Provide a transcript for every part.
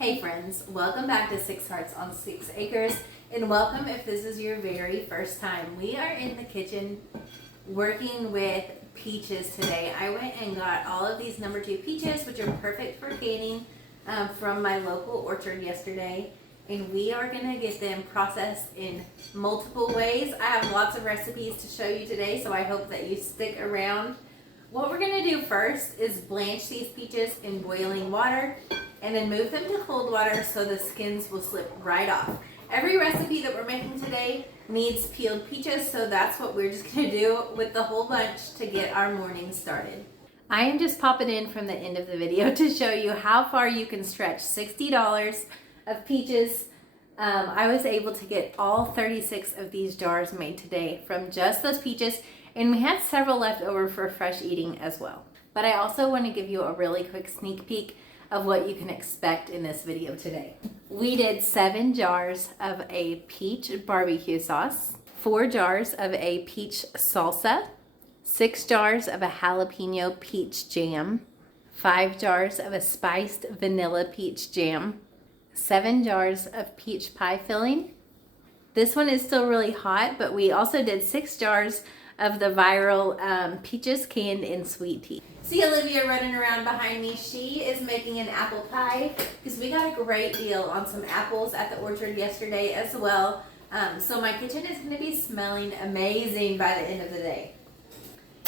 Hey friends, welcome back to 6 Hearts on 6 Acres, and welcome if this is your very first time. We are in the kitchen working with peaches today. I went and got all of these number 2 peaches, which are perfect for canning, from my local orchard yesterday, and we are going to get them processed in multiple ways. I have lots of recipes to show you today, so I hope that you stick around. What we're going to do first is blanch these peaches in boiling water and then move them to cold water so the skins will slip right off. Every recipe that we're making today needs peeled peaches, so that's what we're just going to do with the whole bunch to get our morning started. I am just popping in from the end of the video to show you how far you can stretch $60 of peaches. I was able to get all 36 of these jars made today from just those peaches, and we had several left over for fresh eating as well. But I also want to give you a really quick sneak peek of what you can expect in this video today. We did 7 jars of a peach barbecue sauce, 4 jars of a peach salsa, 6 jars of a jalapeno peach jam, 5 jars of a spiced vanilla peach jam, 7 jars of peach pie filling. This one is still really hot, but we also did 6 jars of the viral peaches canned in sweet tea. See Olivia running around behind me. She is making an apple pie because we got a great deal on some apples at the orchard yesterday as well. So my kitchen is going to be smelling amazing by the end of the day.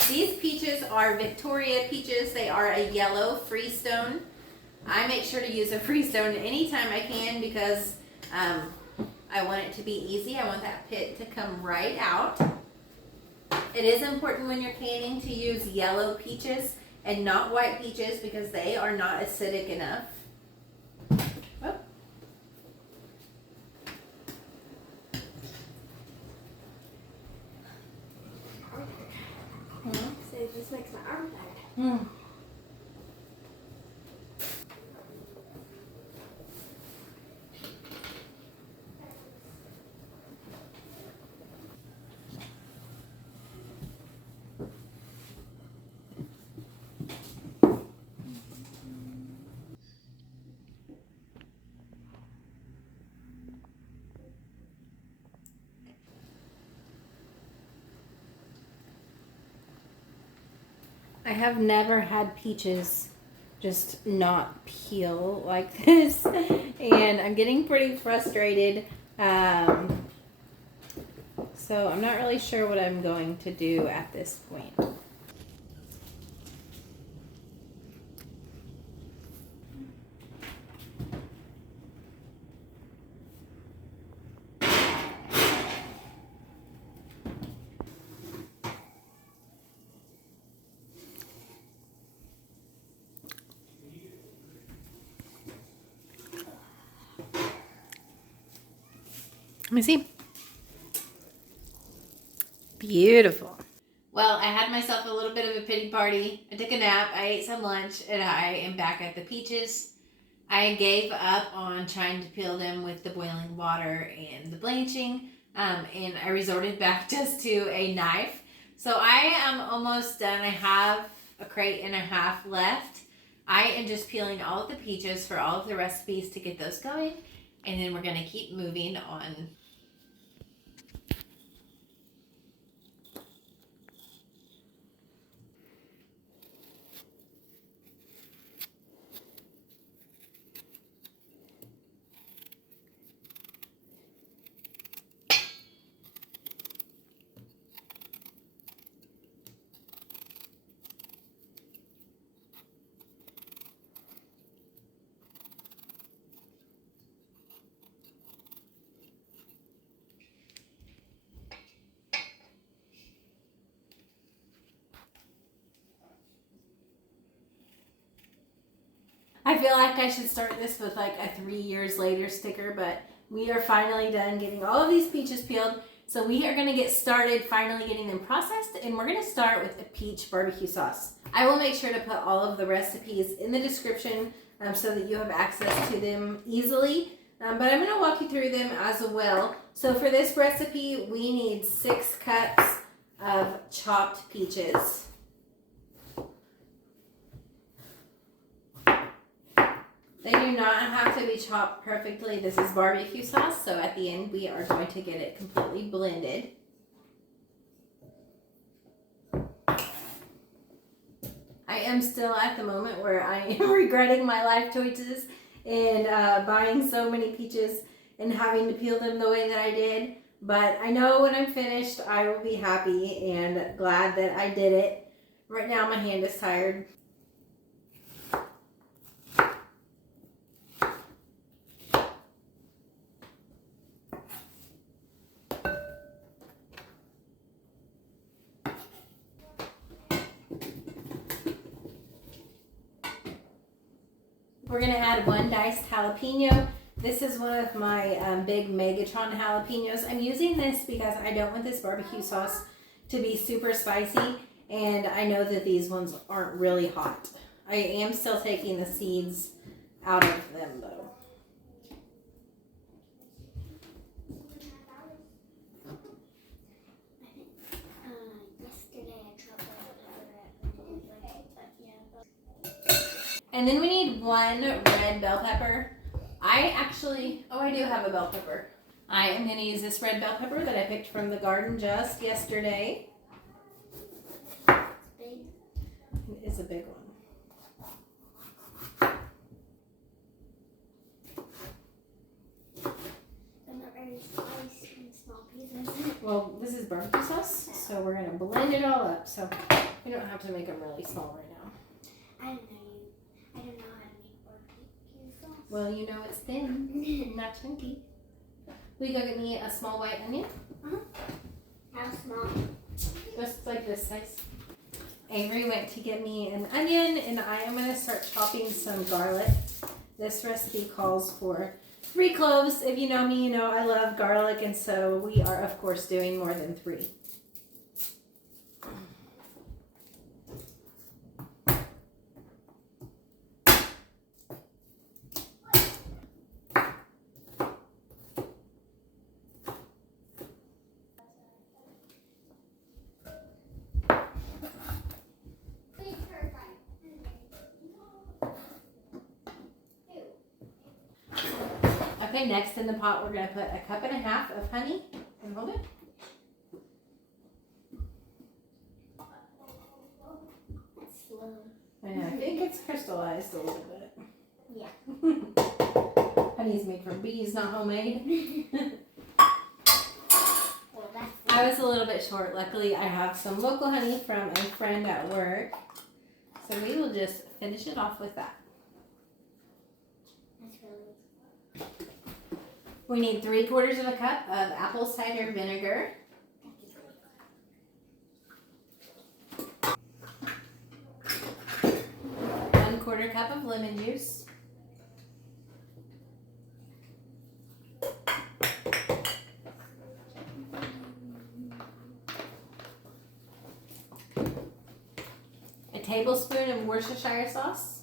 These peaches are Victoria peaches. They are a yellow freestone. I make sure to use a freestone anytime I can because I want it to be easy. I want that pit to come right out. It is important when you're canning to use yellow peaches and not white peaches because they are not acidic enough. Oh. So this makes my arm tired. I have never had peaches just not peel like this, and I'm getting pretty frustrated. So I'm not really sure what I'm going to do at this point. Let me see. Beautiful. Well, I had myself a little bit of a pity party. I took a nap, I ate some lunch, and I am back at the peaches. I gave up on trying to peel them with the boiling water and the blanching, and I resorted back just to a knife. So I am almost done. I have a crate and a half left. I am just peeling all of the peaches for all of the recipes to get those going, and then we're going to keep moving on. I feel like I should start this with like a 3 years later sticker, but we are finally done getting all of these peaches peeled. So we are going to get started finally getting them processed, and we're going to start with a peach barbecue sauce. I will make sure to put all of the recipes in the description so that you have access to them easily. But I'm going to walk you through them as well. So for this recipe, we need 6 cups of chopped peaches. They do do not have to be chopped perfectly. This is barbecue sauce, so at the end we are going to get it completely blended. I am still at the moment where I am regretting my life choices and buying so many peaches and having to peel them the way that I did. But I know when I'm finished, I will be happy and glad that I did it. Right now my hand is tired. We're going to add 1 diced jalapeno. This is one of my big Megatron jalapenos. I'm using this because I don't want this barbecue sauce to be super spicy, and I know that these ones aren't really hot. I am still taking the seeds out of them though. And then we need 1 red bell pepper. I do have a bell pepper. I am going to use this red bell pepper that I picked from the garden just yesterday. Big. It is a big one. They're not very spicy and small pieces. Well, this is barbecue sauce, so we're going to blend it all up. So we don't have to make them really small right now. I don't know how to make barbecue sauce. Well, you know it's thin, not chunky. Will you go get me a small white onion? How small? Just like this size. Avery went to get me an onion, and I am going to start chopping some garlic. This recipe calls for 3 cloves. If you know me, you know I love garlic, and so we are, of course, doing more than 3. Okay, next in the pot, we're going to put 1.5 cups of honey. And hold it. That's slow. And I think it's crystallized a little bit. Yeah. Honey is made from bees, not homemade. Well, that's I was a little bit short. Luckily, I have some local honey from a friend at work. So we will just finish it off with that. really. We need 3/4 cup of apple cider vinegar. 1/4 cup of lemon juice. A tablespoon of Worcestershire sauce.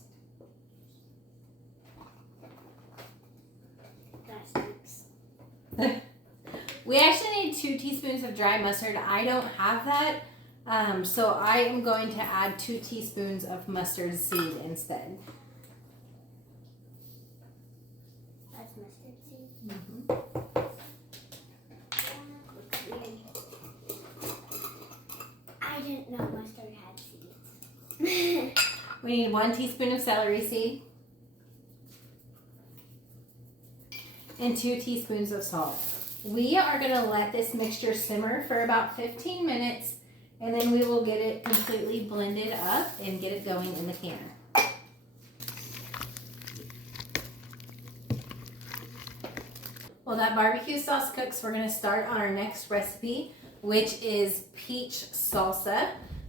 We actually need 2 teaspoons of dry mustard. I don't have that, so I am going to add 2 teaspoons of mustard seed instead. That's mustard seed. Mm-hmm. Looks weird. I didn't know mustard had seeds. We need 1 teaspoon of celery seed and 2 teaspoons of salt. We are going to let this mixture simmer for about 15 minutes, and then we will get it completely blended up and get it going in the canner. While that barbecue sauce cooks, we're going to start on our next recipe, which is peach salsa.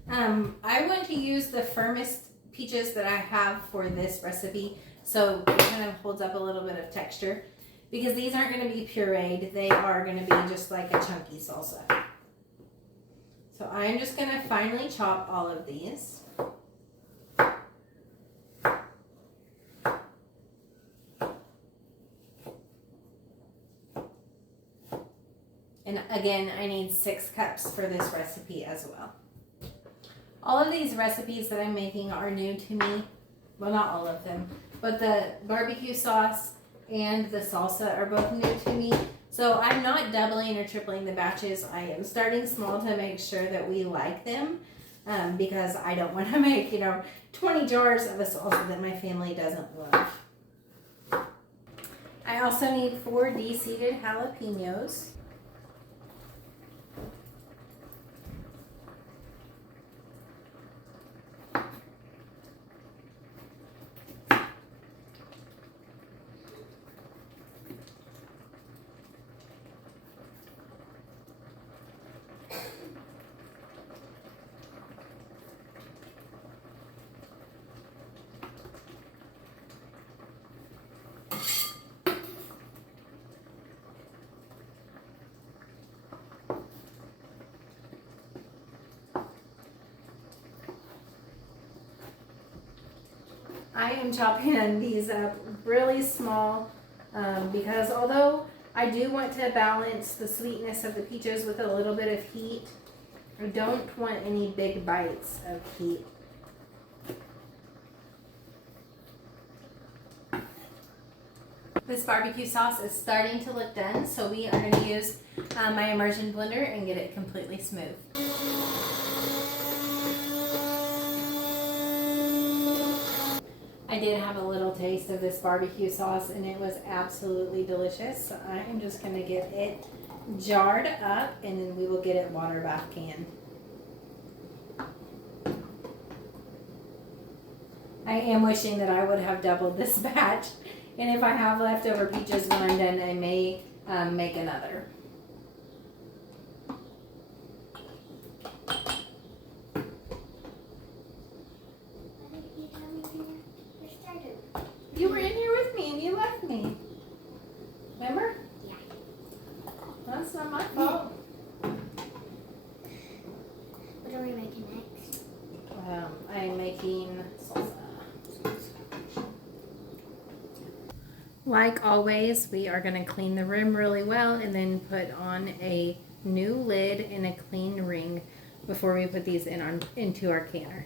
I want to use the firmest peaches that I have for this recipe, so it kind of holds up a little bit of texture. Because these aren't going to be pureed, they are going to be just like a chunky salsa. So I'm just going to finely chop all of these. And again, I need 6 cups for this recipe as well. All of these recipes that I'm making are new to me. well, not all of them, but the barbecue sauce and the salsa are both new to me. So I'm not doubling or tripling the batches. I am starting small to make sure that we like them, because I don't want to make, 20 jars of a salsa that my family doesn't love. I also need 4 de-seeded jalapenos. I am chopping these up really small because although I do want to balance the sweetness of the peaches with a little bit of heat, I don't want any big bites of heat. This barbecue sauce is starting to look done, so we are going to use my immersion blender and get it completely smooth. I did have a little taste of this barbecue sauce and it was absolutely delicious. So I am just going to get it jarred up and then we will get it water bath canned. I am wishing that I would have doubled this batch, and if I have leftover peaches when I'm done, I may make another. You were in here with me and you left me. Remember? Yeah. That's not my fault. What are we making next? I'm making salsa. Like always, we are going to clean the rim really well and then put on a new lid and a clean ring before we put these into our canner.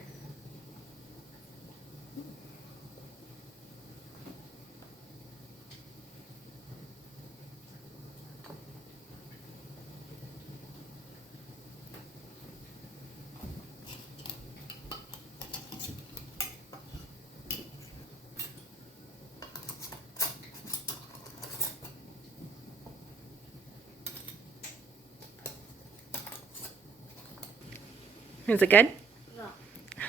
Is it good? No.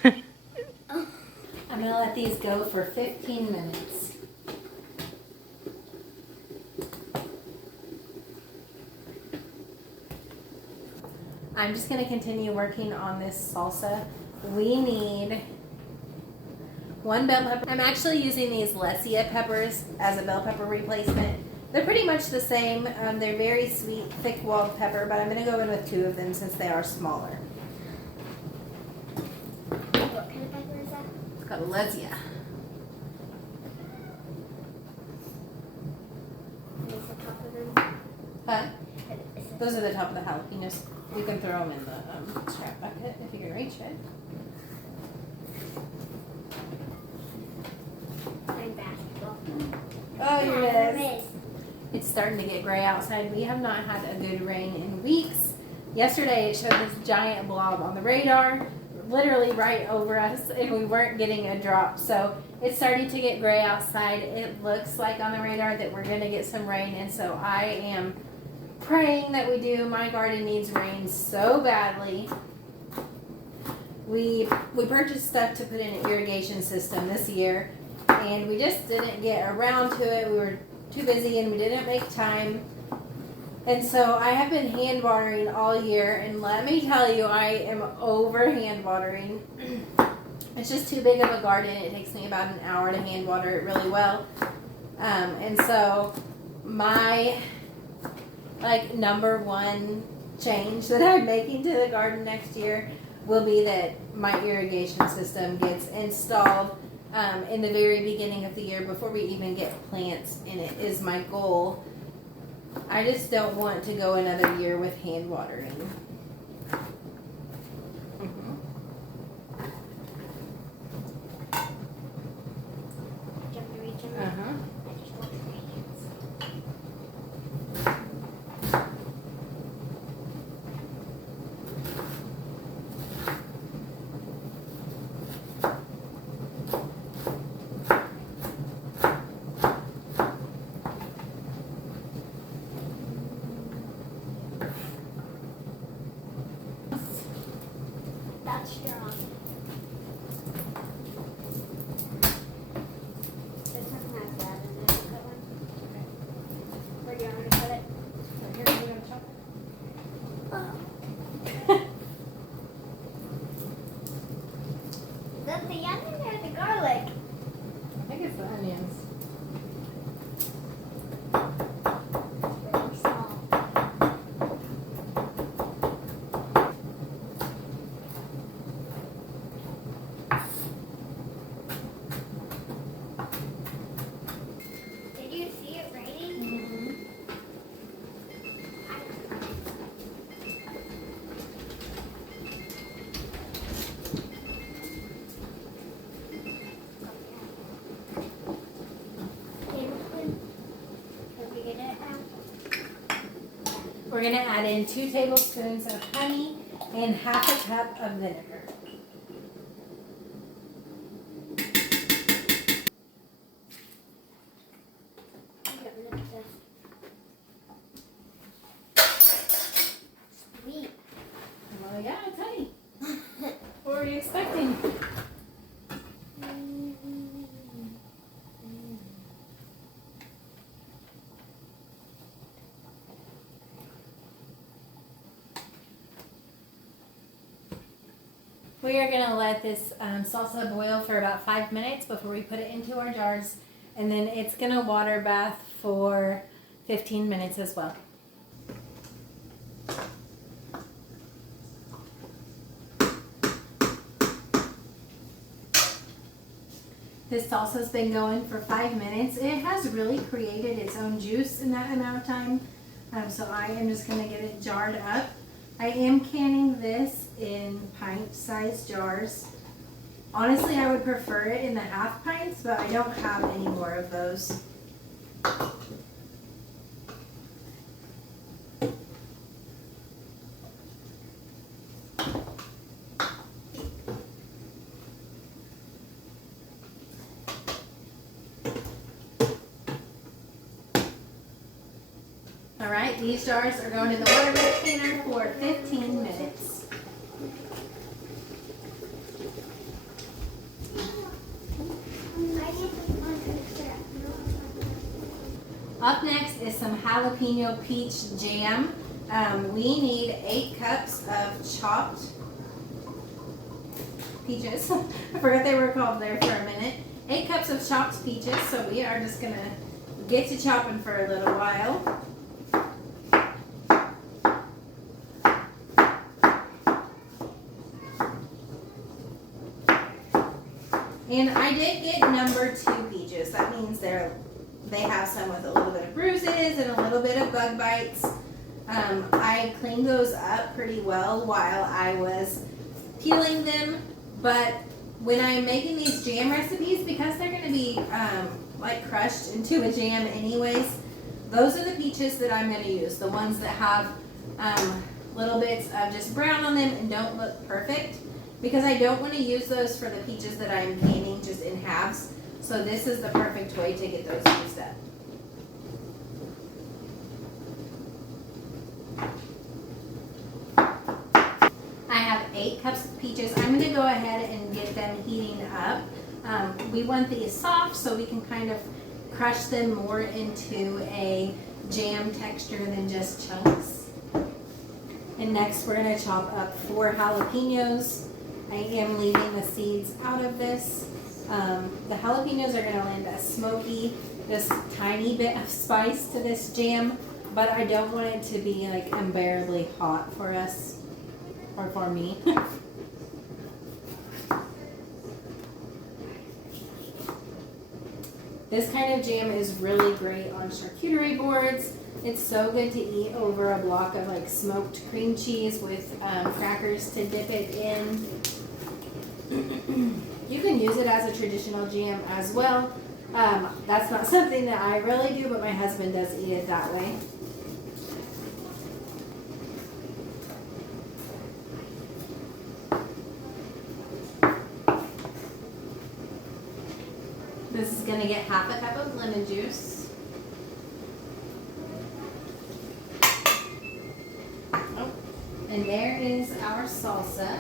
I'm going to let these go for 15 minutes. I'm just going to continue working on this salsa. We need 1 bell pepper. I'm actually using these Lesia peppers as a bell pepper replacement. They're pretty much the same. They're very sweet, thick-walled pepper, but I'm going to go in with 2 of them since they are smaller. What kind of pepper is that? It's called Lesia. And is the top of them? Huh? Is it- Those are the top of the jalapenos. You can throw them in the scrap bucket if you can reach it. Playing basketball. Oh, Yeah, yes. It's starting to get gray outside. We have not had a good rain in weeks. Yesterday it showed this giant blob on the radar, literally right over us, and we weren't getting a drop. So it's starting to get gray outside. It looks like on the radar that we're going to get some rain, and so I am praying that we do. My garden needs rain so badly. We purchased stuff to put in an irrigation system this year, and we just didn't get around to it. We were too busy and we didn't make time. And so I have been hand watering all year, and let me tell you, I am over hand watering. It's just too big of a garden. It takes me about an hour to hand water it really well. And so my number 1 change that I'm making to the garden next year will be that my irrigation system gets installed in the very beginning of the year before we even get plants in it is my goal. I just don't want to go another year with hand watering. that the onion or the garlic? I think it's the onions. Really small. Did you see it raining? Mm-hmm. We're going to add in 2 tablespoons of honey and half a cup of vinegar. Sweet. Well, yeah, it's honey. What were you expecting? We are going to let this salsa boil for about 5 minutes before we put it into our jars, and then it's going to water bath for 15 minutes as well. This salsa's been going for 5 minutes. It has really created its own juice in that amount of time, so I am just going to get it jarred up. I am canning this in pint-sized jars. Honestly, I would prefer it in the half pints, but I don't have any more of those. All right, these jars are going in the water container for 15 minutes. Up next is some jalapeno peach jam. We need 8 cups of chopped peaches. I forgot they were called there for a minute. 8 cups of chopped peaches, so we are just gonna get to chopping for a little while. And I did get number 2 peaches. That means they have some with a little bit of bruises and a little bit of bug bites. I cleaned those up pretty well while I was peeling them, but when I'm making these jam recipes, because they're going to be like crushed into a jam anyways, those are the peaches that I'm going to use, the ones that have little bits of just brown on them and don't look perfect, because I don't want to use those for the peaches that I'm canning just in halves. So this is the perfect way to get those used up. I have 8 cups of peaches. I'm going to go ahead and get them heating up. We want these soft so we can kind of crush them more into a jam texture than just chunks. And next we're going to chop up 4 jalapenos. I am leaving the seeds out of this. The jalapenos are going to lend a smoky, just tiny bit of spice to this jam, but I don't want it to be like unbearably hot for us, or for me. This kind of jam is really great on charcuterie boards. It's so good to eat over a block of like smoked cream cheese with crackers to dip it in. You can use it as a traditional jam as well. That's not something that I really do, but my husband does eat it that way. This is going to get half a cup of lemon juice. Oh, and there is our salsa.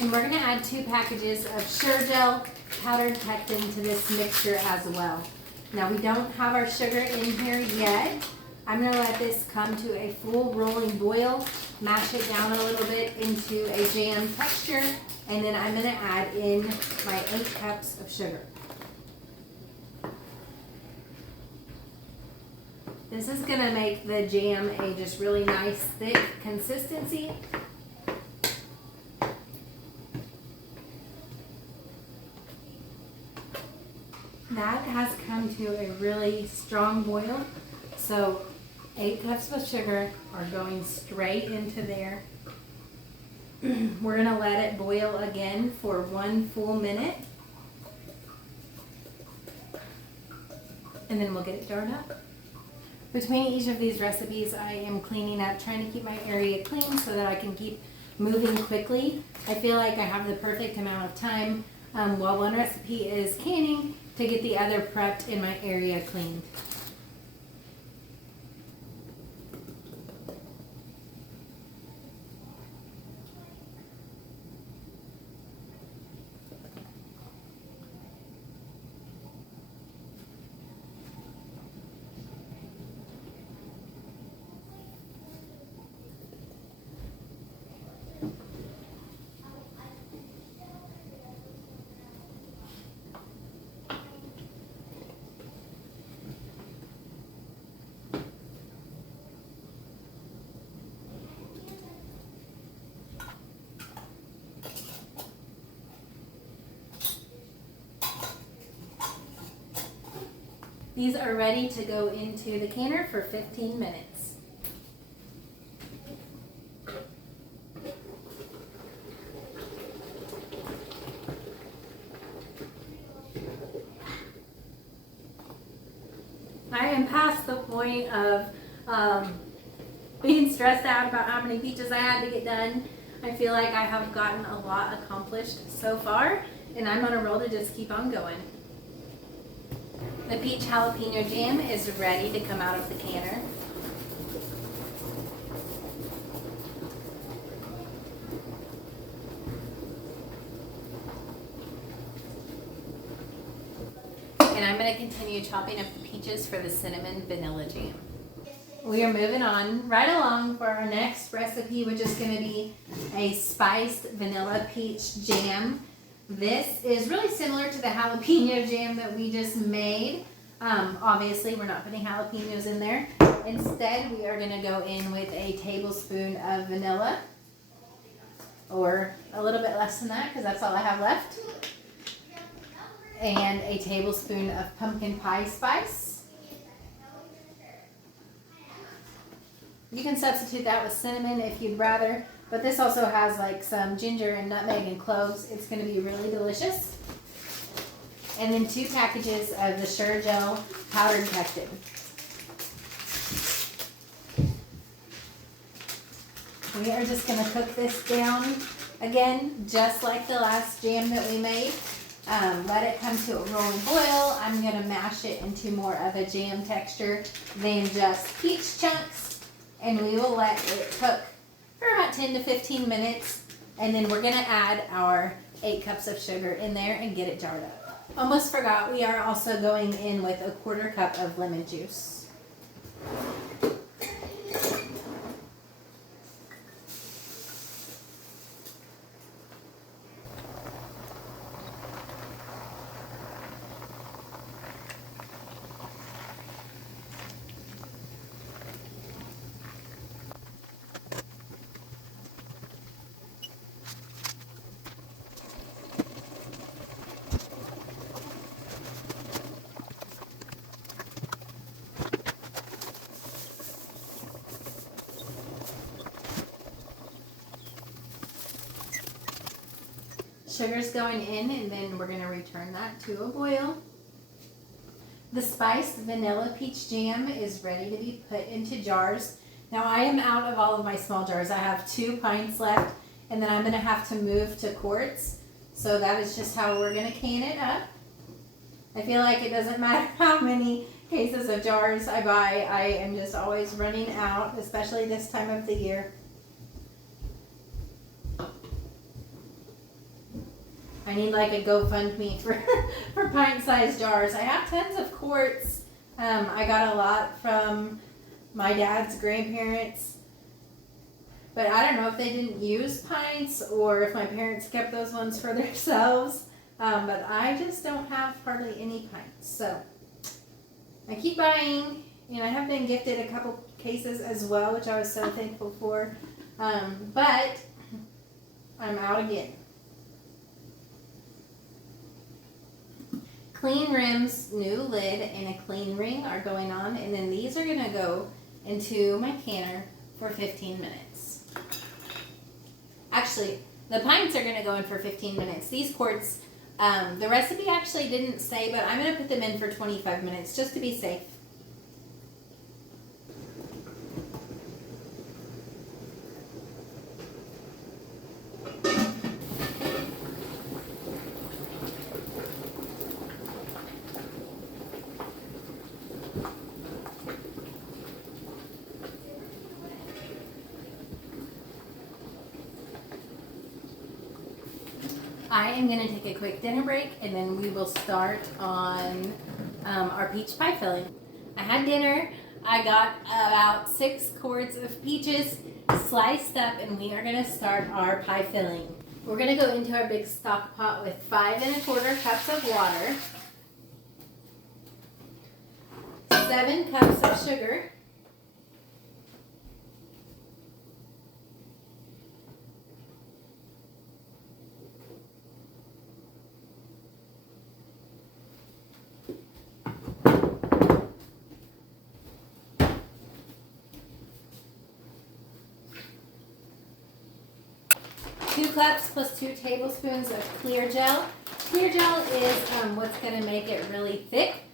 And we're going to add 2 packages of sugar gel, powdered pectin, to this mixture as well. Now we don't have our sugar in here yet, I'm gonna let this come to a full rolling boil, mash it down a little bit into a jam texture, and then I'm gonna add in my 8 cups of sugar. This is gonna make the jam a just really nice thick consistency. That has come to a really strong boil. So 8 cups of sugar are going straight into there. We're gonna let it boil again for 1 full minute. And then we'll get it jarred up. Between each of these recipes, I am cleaning up, trying to keep my area clean so that I can keep moving quickly. I feel like I have the perfect amount of time while one recipe is canning to get the other prepped and my area cleaned. These are ready to go into the canner for 15 minutes. I am past the point of being stressed out about how many peaches I had to get done. I feel like I have gotten a lot accomplished so far, and I'm on a roll to just keep on going. The peach jalapeno jam is ready to come out of the canner. And I'm going to continue chopping up the peaches for the cinnamon vanilla jam. We are moving on right along for our next recipe, which is going to be a spiced vanilla peach jam. This is really similar to the jalapeno jam that we just made. Obviously, we're not putting jalapenos in there. Instead, we are going to go in with a tablespoon of vanilla, or a little bit less than that because that's all I have left, and a tablespoon of pumpkin pie spice. You can substitute that with cinnamon if you'd rather, but this also has like some ginger and nutmeg and cloves. It's going to be really delicious. And then 2 packages of the Sure Gel powdered pectin. We are just going to cook this down again, just like the last jam that we made. Let it come to a rolling boil. I'm going to mash it into more of a jam texture than just peach chunks. And we will let it cook for about 10 to 15 minutes. And then we're going to add our 8 cups of sugar in there and get it jarred up. Almost forgot, we are also going in with a 1/4 cup of lemon juice. Sugar's going in, and then we're going to return that to a boil. The spiced vanilla peach jam is ready to be put into jars. Now I am out of all of my small jars. I have 2 pints left, and then I'm going to have to move to quarts. So that is just how we're going to can it up. I feel like it doesn't matter how many cases of jars I buy. I am just always running out, especially this time of the year. I need like a GoFundMe for pint-sized jars. I have tons of quarts. I got a lot from my dad's grandparents. But I don't know if they didn't use pints or if my parents kept those ones for themselves. But I just don't have hardly any pints. So I keep buying, and I have been gifted a couple cases as well, which I was so thankful for. But I'm out again. Clean rims, new lid, and a clean ring are going on. And then these are going to go into my canner for 15 minutes. Actually, the pints are going to go in for 15 minutes. These quarts, the recipe actually didn't say, but I'm going to put them in for 25 minutes just to be safe. I am going to take a quick dinner break, and then we will start on our peach pie filling. I had dinner. I got about 6 quarts of peaches sliced up, and we are going to start our pie filling. We're going to go into our big stock pot with 5 1/4 cups of water, 7 cups of sugar, 2 cups plus 2 tablespoons of clear gel. Clear gel is what's going to make it really thick.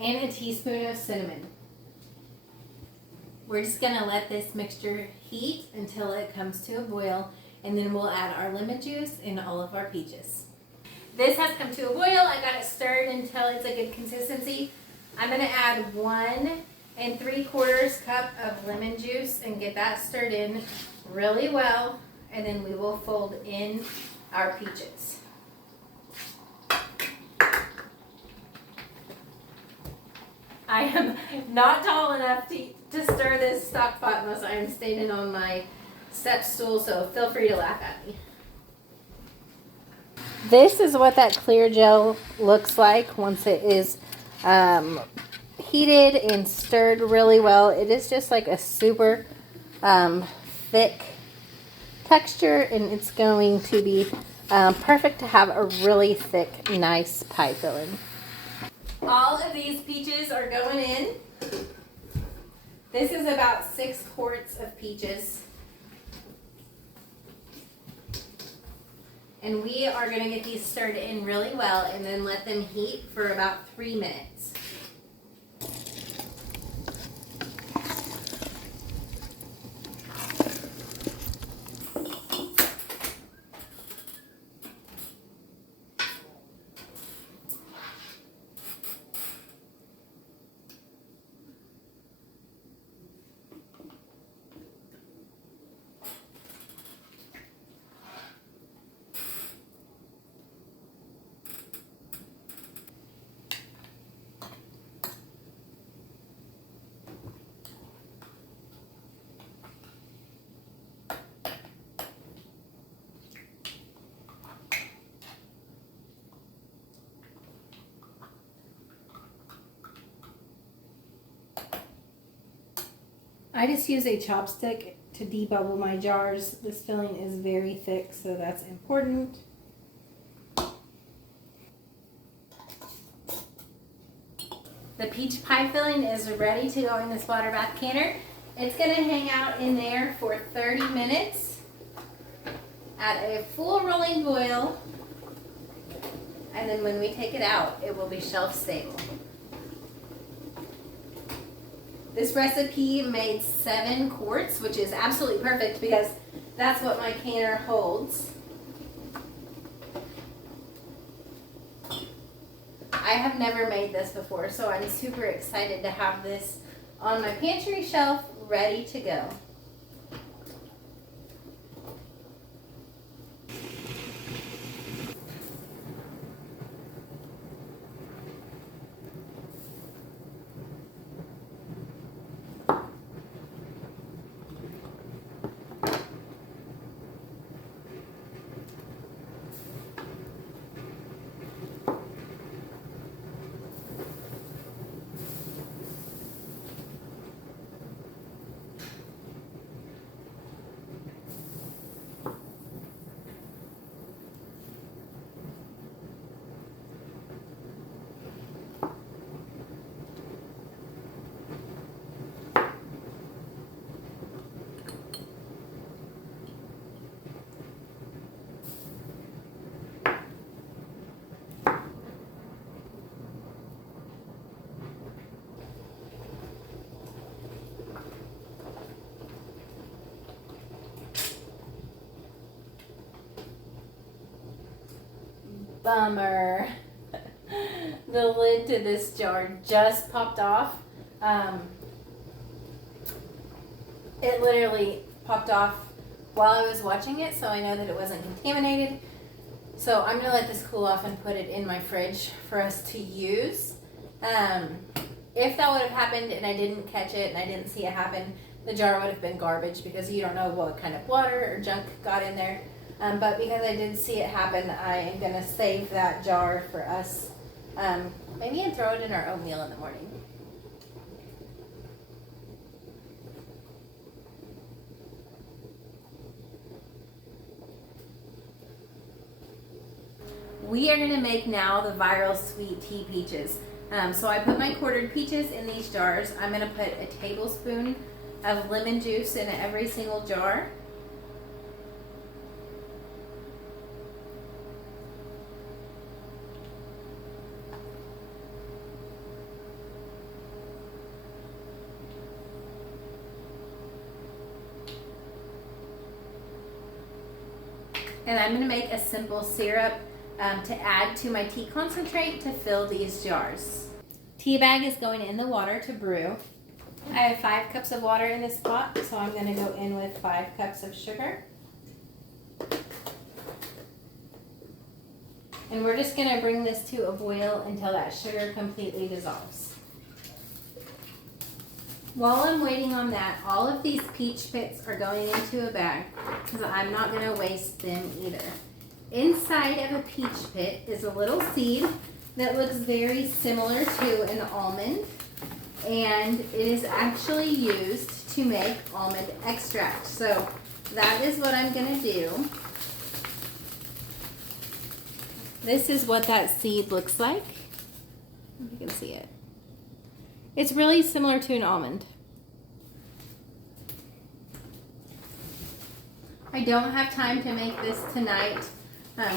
And a teaspoon of cinnamon. We're just going to let this mixture heat until it comes to a boil, and then we'll add our lemon juice and all of our peaches. This has come to a boil. I got it stirred until it's a good consistency. I'm going to add 1 3/4 cup of lemon juice and get that stirred in really well, and then we will fold in our peaches. I am not tall enough to stir this stock pot unless I am standing on my step stool, so feel free to laugh at me. This is what that clear gel looks like once it is heated and stirred really well. It is just like a super thick texture, and it's going to be perfect to have a really thick, nice pie filling. All of these peaches are going in. This is about 6 quarts of peaches. And we are going to get these stirred in really well and then let them heat for about 3 minutes. I just use a chopstick to debubble my jars. This filling is very thick, so that's important. The peach pie filling is ready to go in this water bath canner. It's going to hang out in there for 30 minutes at a full rolling boil, and then when we take it out, it will be shelf stable. This recipe made 7 quarts, which is absolutely perfect because that's what my canner holds. I have never made this before, so I'm super excited to have this on my pantry shelf ready to go. Bummer. The lid to this jar just popped off. It literally popped off while I was watching it, so I know that it wasn't contaminated. So I'm gonna let this cool off and put it in my fridge for us to use. If that would have happened and I didn't catch it and I didn't see it happen, the jar would have been garbage because you don't know what kind of water or junk got in there. But because I did see it happen, I am gonna save that jar for us. Maybe and throw it in our oatmeal in the morning. We are gonna make now the viral sweet tea peaches. So I put my quartered peaches in these jars. I'm gonna put a tablespoon of lemon juice in every single jar. And I'm gonna make a simple syrup to add to my tea concentrate to fill these jars. Tea bag is going in the water to brew. I have 5 cups of water in this pot, so I'm gonna go in with 5 cups of sugar. And we're just gonna bring this to a boil until that sugar completely dissolves. While I'm waiting on that, all of these peach pits are going into a bag because I'm not gonna waste them either. Inside of a peach pit is a little seed that looks very similar to an almond, and it is actually used to make almond extract. So that is what I'm gonna do. This is what that seed looks like. If you can see it. It's really similar to an almond. I don't have time to make this tonight,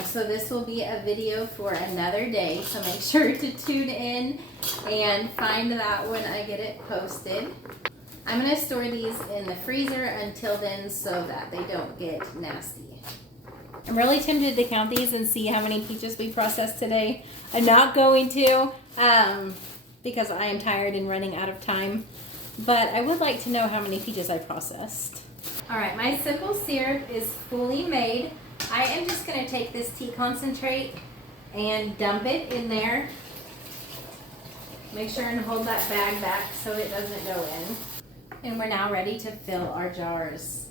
so this will be a video for another day. So make sure to tune in and find that when I get it posted. I'm gonna store these in the freezer until then so that they don't get nasty. I'm really tempted to count these and see how many peaches we processed today. I'm not going to, because I am tired and running out of time, but I would like to know how many peaches I processed. All right, my simple syrup is fully made. I am just gonna take this tea concentrate and dump it in there. Make sure and hold that bag back so it doesn't go in. And we're now ready to fill our jars.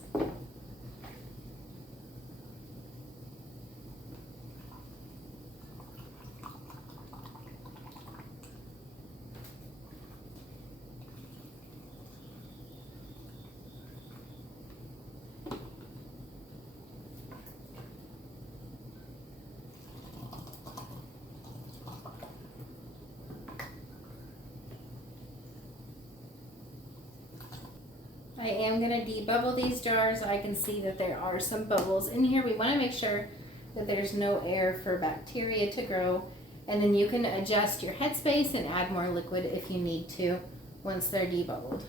I am going to debubble these jars. I can see that there are some bubbles in here. We want to make sure that there's no air for bacteria to grow. And then you can adjust your headspace and add more liquid if you need to once they're debubbled.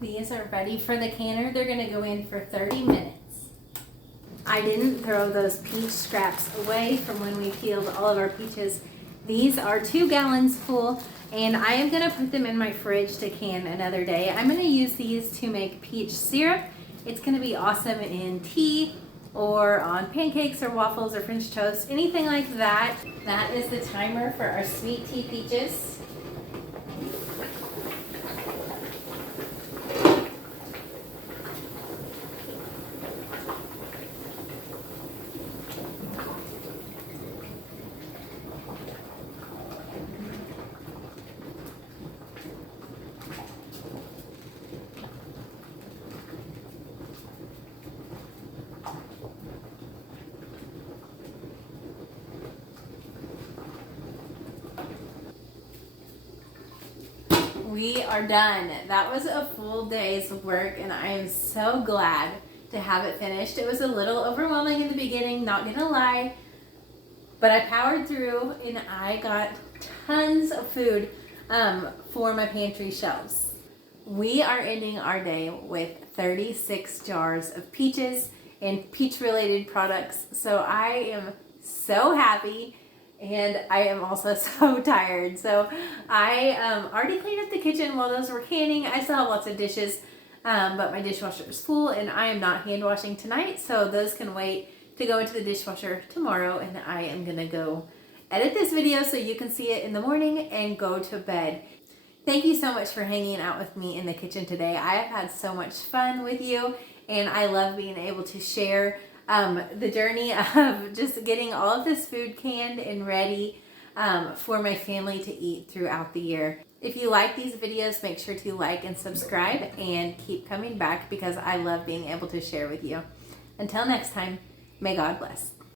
These are ready for the canner. They're going to go in for 30 minutes. I didn't throw those peach scraps away from when we peeled all of our peaches. These are 2 gallons full. And I am gonna put them in my fridge to can another day. I'm gonna use these to make peach syrup. It's gonna be awesome in tea or on pancakes or waffles or French toast, anything like that. That is the timer for our sweet tea peaches. We are done. That was a full day's work and I am so glad to have it finished. It was a little overwhelming in the beginning, not gonna lie, but I powered through and I got tons of food for my pantry shelves. We are ending our day with 36 jars of peaches and peach related products. So I am so happy. And I am also so tired. So I already cleaned up the kitchen while those were canning. I still have lots of dishes, but my dishwasher is full and I am not hand washing tonight. So those can wait to go into the dishwasher tomorrow. And I am gonna go edit this video so you can see it in the morning and go to bed. Thank you so much for hanging out with me in the kitchen today. I have had so much fun with you and I love being able to share the journey of just getting all of this food canned and ready for my family to eat throughout the year. If you like these videos, make sure to like and subscribe and keep coming back because I love being able to share with you. Until next time, may God bless.